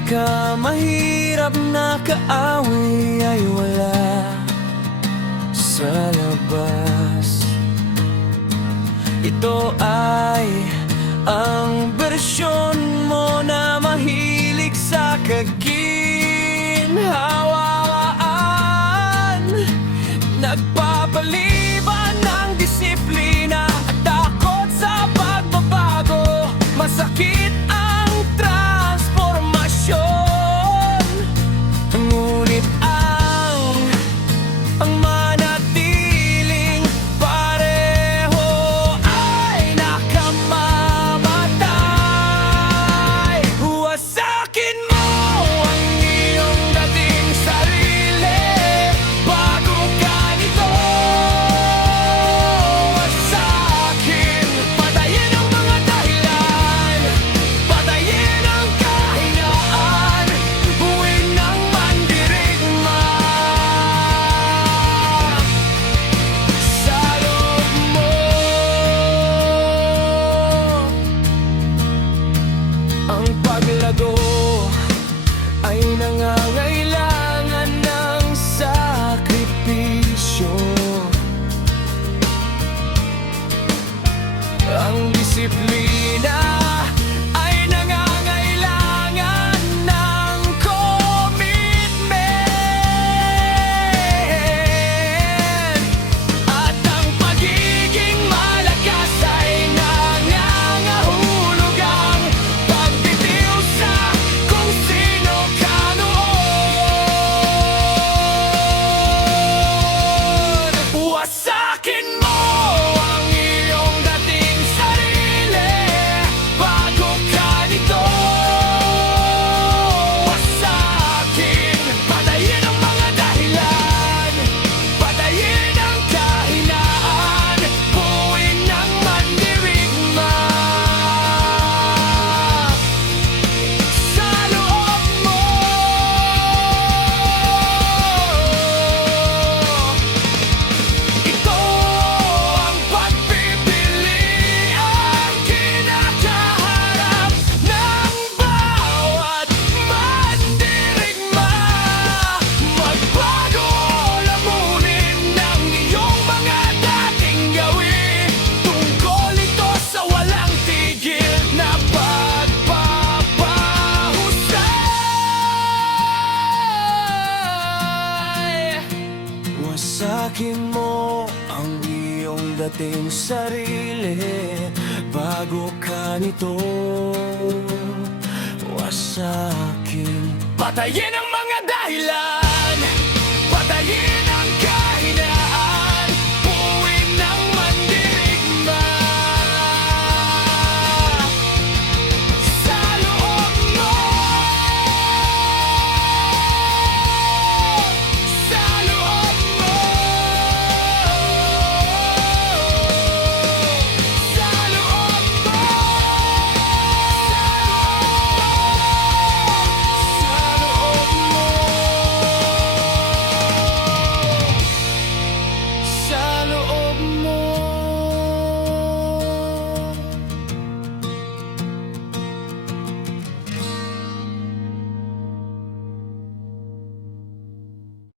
pinakamahirap na kaaway ay wala sa labas. Ito ay ang bersyon mo na mahilig sa kaginhawaan, nagpapaliban ng disiplina at takot sa pagbabago. Masakit ang transformasyon, ngunit ang manatiling pareho ay nakamamatay. Wasakin mo ang iyong dating sarili bago ka nito wasakin. Patayin ang mga dahilan, patayin ang kahinaan, buuin ang mandirigma sa loob mo. Ang paglago ay nangangailangan ng sakripisyo. Ang disiplina ay nangangailangan ng commitment. At ang pagiging malakas ay nangangahulugang pagbitiw sa kung sino ka noon. Wasakin mo ang iyong dating sarili bago ka nito wasakin. Patayin ang mga dahilan, patayin ang kahinaan, buuin ang mandirigma sa loob mo. Ito ang pagpipilian, kinakaharap ng bawat mandirigma. Magbago, lamunin ng iyong mga dating gawin. Tungkol ito sa walang tigil na pagpapahusay. Wasakin mo ang iyong dating sarili bago ka nito wasakin. Patayin ang mga dahilan,